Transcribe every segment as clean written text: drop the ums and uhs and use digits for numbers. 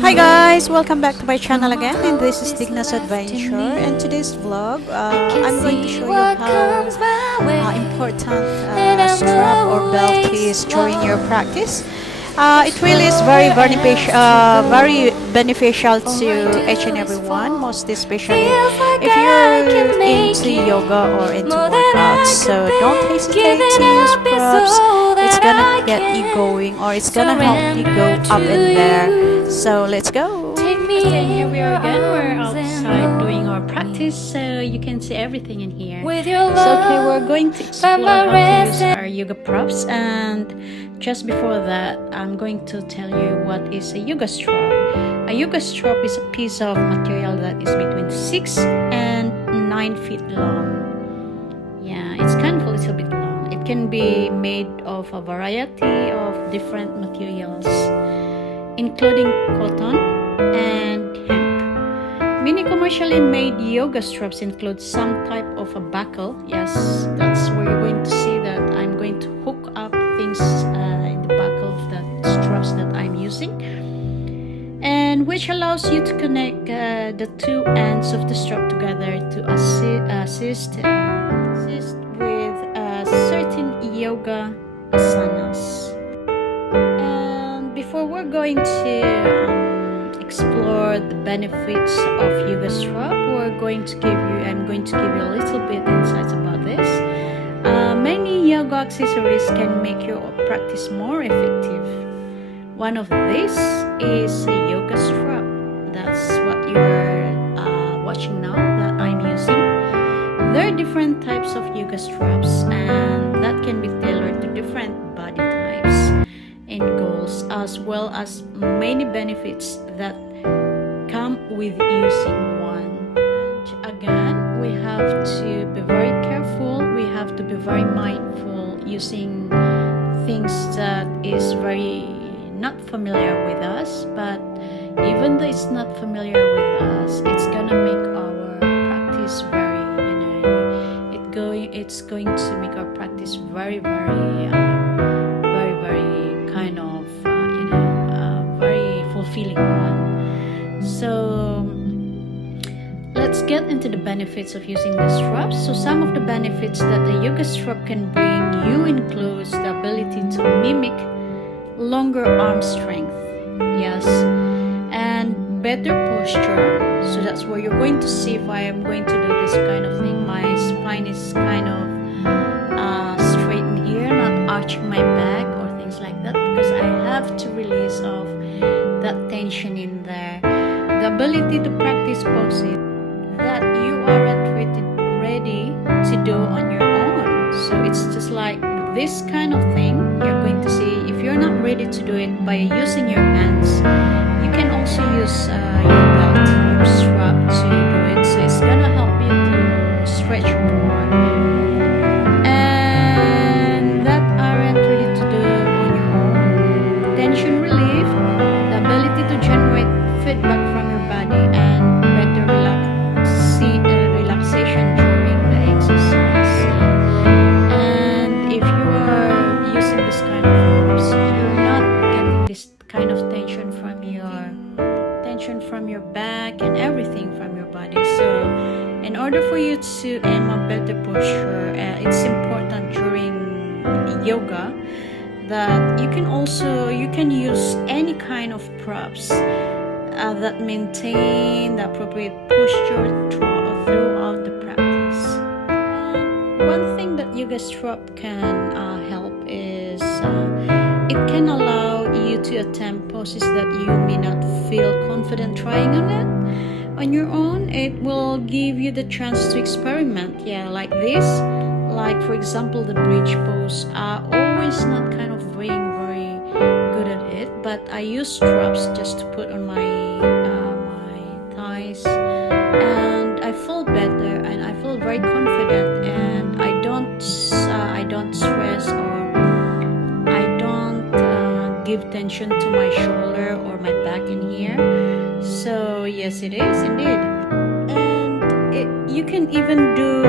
Hi guys, welcome back to my channel again, and this is Digna's Adventure. And today's vlog, I'm going to show you how important strap or belt is during your practice. It really is very beneficial to each and every one, most especially if you're into yoga or into workouts. So don't hesitate to use props. It's gonna get you going, or it's gonna help you go up in there. So let's go. Okay, here we are again. We're outside doing our practice, so you can see everything in here. So okay, we're going to explore how to use our yoga props, and just before that, I'm going to tell you what is a yoga strap. A yoga strap is a piece of material that is between 6 and 9 feet long. Yeah, it's kind of a little bit long. It can be made of a variety of different materials, including cotton and hemp. Many commercially made yoga straps include some type of a buckle. Yes, that's where you're going to see that I'm going to hook up things in the buckle of the straps that I'm using, and which allows you to connect the two ends of the strap together to assist with certain yoga asanas. Before we're going to explore the benefits of yoga strap, I'm going to give you a little bit insights about this. Many yoga accessories can make your practice more effective. One of these is a yoga strap. That's what you're watching now that I'm using. There are different types of yoga straps, and that can be tailored to different body types and goals, as well as many benefits that come with using one. And again, we have to be very careful. We have to be very mindful using things that is very not familiar with us. But even though it's not familiar with us, it's gonna make our practice very, it's going to make our practice very kind of very fulfilling one. So let's get into the benefits of using the straps. So some of the benefits that the yoga strap can bring you includes the ability to mimic longer arm strength, yes, and better posture. So that's where you're going to see if I am going to do this kind of thing. My spine is kind of straight in here, not arching my back or things like that, because I have to release off that tension in there. The ability to practice poses that you aren't ready to do on your own. So it's just like this kind of thing. You're going to see if you're not ready to do it by using your hands, you can also use your belt, your strap to do it. So it's gonna help you to stretch more, and that aren't ready to do on your own. Tension relief, the ability to generate feedback from your body, and better relaxation during the exercise. And if you are using this kind of props, you're not getting this kind of tension from your back and everything from your body. So in order for you to aim a better posture, it's important during yoga that you can use any kind of props that maintain the appropriate posture throughout the practice. And one thing that yoga strap can help is it can allow you to attempt poses that you may not feel confident trying on it on your own. It will give you the chance to experiment, like this. Like for example, the bridge pose. Always not kind of being very good at it, but I use straps just to put on my thighs, and I feel better, and I feel very confident, and I don't stress, or I don't give tension to my shoulder or my back in here. So yes, it is indeed. And you can even do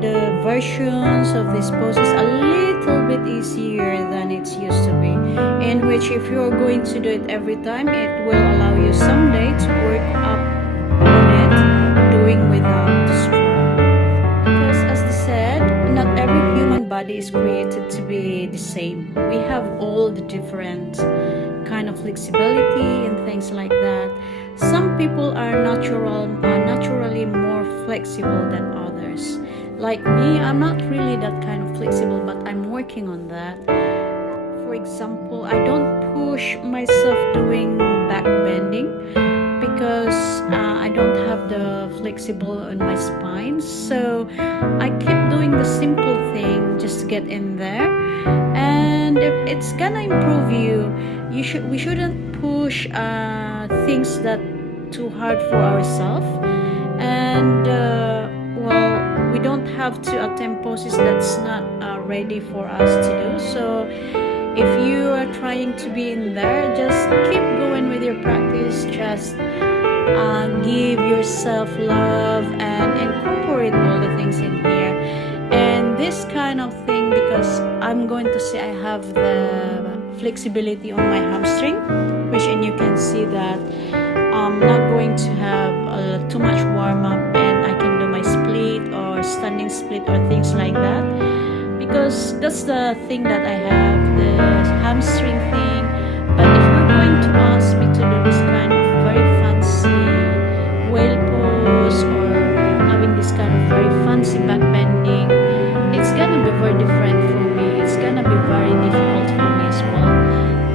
the versions of these poses a little bit easier than it's used to be, in which if you're going to do it every time, it will allow you doing without the straw. Because as they said, not every human body is created to be the same. We have all the different kind of flexibility and things like that. Some people are naturally more flexible than others. Like me, I'm not really that kind of flexible, but I'm working on that. For example, I don't push myself doing back bending because I don't have the flexible on my spine. So I keep doing the simple thing just to get in there, and it's gonna improve you. We shouldn't push things that too hard for ourselves, and well, we don't have to attempt poses that's not ready for us to do. So if you are trying to be in there, just keep going with your practice. Just give yourself love and incorporate all the things in here. And this kind of thing, because I'm going to say I have the flexibility on my hamstring, which, and you can see that I'm not going to have too much warm up, and I can do my split or standing split or things like that, because that's the thing that I have, the hamstring thing. But if you're going to ask me to do this kind of very fancy whale pose or having this kind of very fancy back bending, it's gonna be very different for me. It's gonna be very difficult for me as well,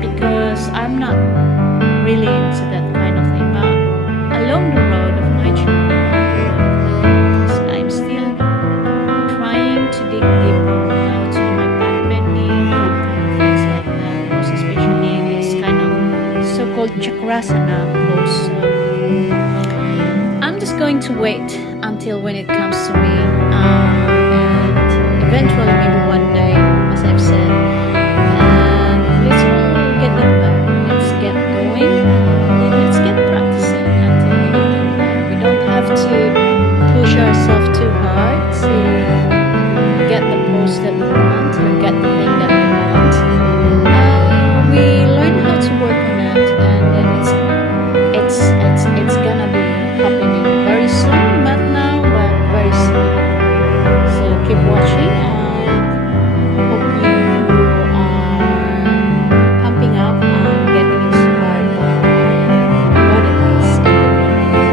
because I'm not really into that kind of thing. But along the road of my journey, I'm still trying to dig deeper on how to do my back bending and things like that, most especially this kind of so-called chakrasana pose. So I'm just going to wait until when it comes to me, and eventually maybe one day, as I've said, and let's all get in there. Let's get going and let's get practicing until we get in there. We don't have to push ourselves too hard to get the pose that we want or get the thing that we want. We learn how to work on it, and then it's gonna be happening very soon, not now, but very soon. So keep watching, and hope you are pumping up and getting inspired by what it is in the video.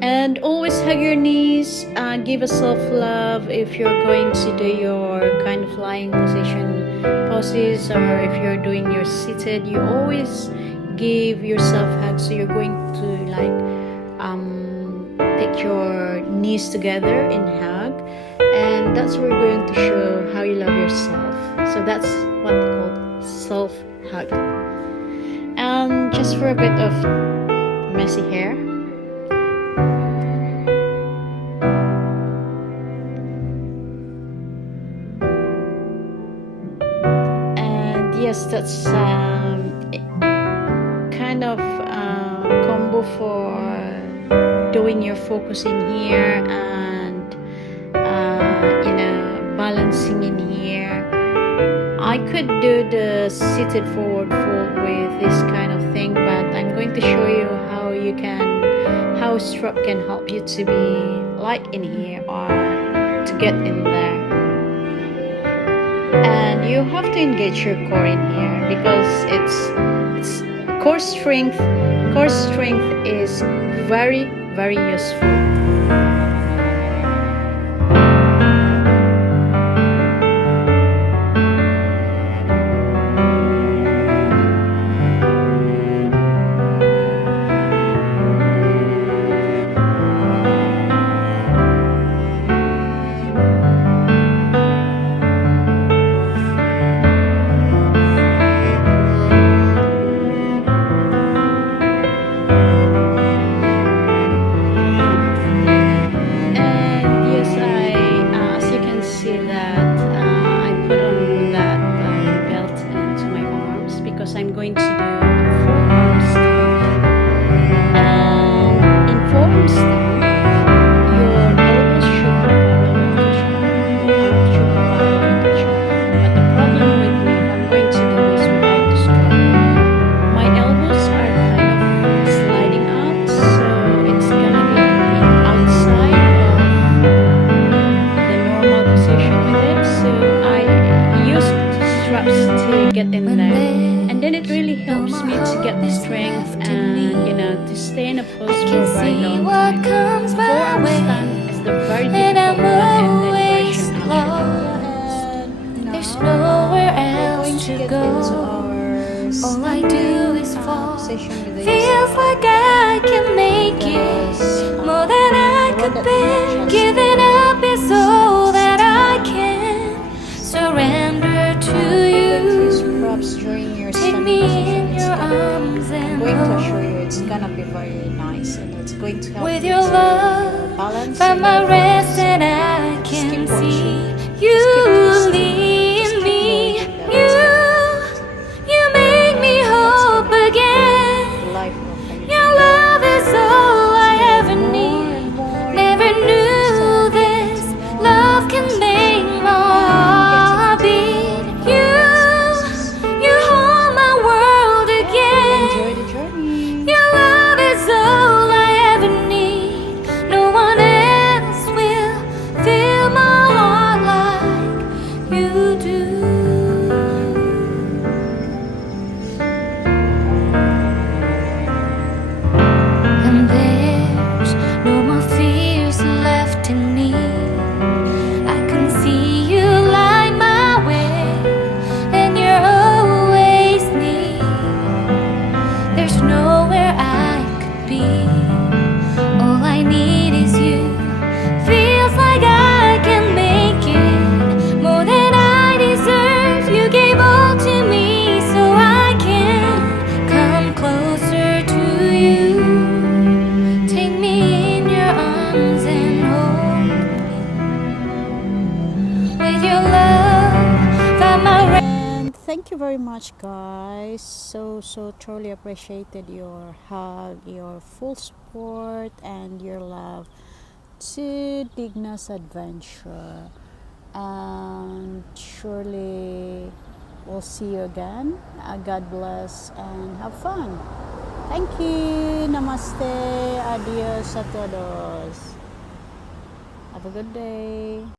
And always hug your knees, give yourself love if you're going to do your kind of lying position poses, or if you're doing your seated, you always give yourself hugs. So you're going to like take your knees together in hug, and that's where we're going to show how you love yourself. So that's what we call self hug. And just for a bit of messy hair. Yes, that's kind of combo for doing your focus in here and balancing in here. I could do the seated forward fold with this kind of thing, but I'm going to show you how strap can help you to be like in here or to get in there. And you have to engage your core in here, because it's core strength. Core strength is very, very useful. get the strength and to stay in a pose for a very long what time. comes my Forearm way, stand is the very and difficult I'm one-handed always version actually. lost. And There's now nowhere we're else going to to get go. into our All I do is standing fall. session with the Feels like I can make because it more than I the one could that bear. matches Giving up is all that I stands. can. Surrender to Going to use you. props during your Take standing me position. in It's your gonna, arms I'm and going to assure hold you it's gonna be very nice and it's going to help with you your to love. balance Find and my your rest focus. and I Just can keep see watching. you Just keep twisting. lead Just keep me. knowing that it's gonna You make me that's hope gonna be again. the life of a Your love is all I ever more need. and more Never and more knew getting this to know love can make my heart beat. You hold my world enjoy again. the journey. Your love is all I ever need. No one else will fill my heart like you do. And there's no more fears left in me. I can see you light my way, and you're always near. There's nowhere I could be. All I need is you. Feels like I can make it more than I deserve. You gave all to me so I can come closer to you. Take me in your arms and hold me with your love. Find my And thank you very much, guys. So truly appreciated your hug, your full support, and your love to Digna's adventure. And surely we'll see you again. God bless and have fun. Thank you. Namaste. Adios a todos. Have a good day.